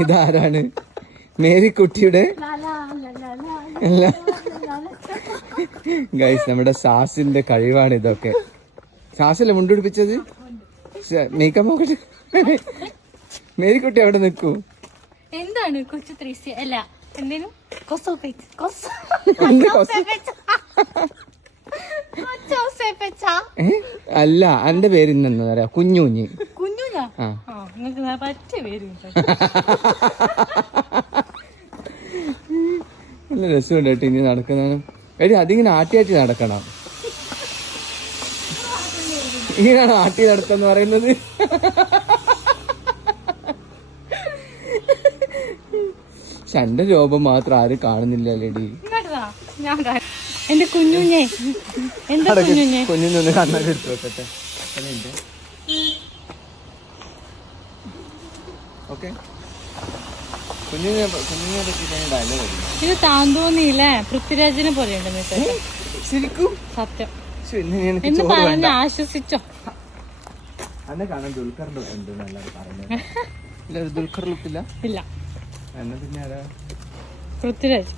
ഇതാരാണ്? മേരിക്കുട്ടിയുടെ അല്ല ഗൈസ്, നമ്മുടെ സാസിന്റെ കഴിവാണ് ഇതൊക്കെ. സാസല്ലേ മുണ്ടുപിടിപ്പിച്ചത്? മേക്കപ്പ് നോക്കട്ടെ. മേരിക്കുട്ടി അവിടെ നിൽക്കൂ. എന്താണ് കൊച്ചു ത്രീസി അല്ല എന്തേലും അല്ല, എന്റെ പേര് ഇന്നെന്താ പറയാ, കുഞ്ഞുഞ്ഞി. കുഞ്ഞുഞ്ഞാ? നിങ്ങൾക്ക് പറ്റിയ പേര്. നല്ല രസമുണ്ട് കേട്ടോ ഇനി നടക്കുന്നതിനും. എടി അതിങ്ങനെ ആട്ടി നടക്കണം. ഇങ്ങനെയാണോ ആട്ടി നടത്തെന്ന് പറയുന്നത്? പക്ഷെ എന്റെ രൂപം മാത്രം ആരും കാണുന്നില്ല ലേഡി. എന്റെ കുഞ്ഞുഞ്ഞെ, എന്താ കുഞ്ഞിനൊന്ന് കണ്ണൊക്കെ എടുത്തു വെക്കട്ടെ. ഓക്കെ, കുഞ്ഞിനെ പറ്റി ഡയലോഗ്. ഇത് താൻ തോന്നിയില്ലേ പൃഥ്വിരാജിനെ പോലെയുണ്ട് ശരിക്കും? സത്യം എന്ന് പറഞ്ഞ് ആശ്വസിച്ചോ? അന്നെ കാണാൻ ദുൽഖറിന്റെ ഉണ്ട് നല്ലത് പറയുന്നത്. ദുൽഖർ ലുക്കില്ല. ഇല്ല, എന്നാ പിന്നെ ആരാ? പൃഥ്വിരാജ്.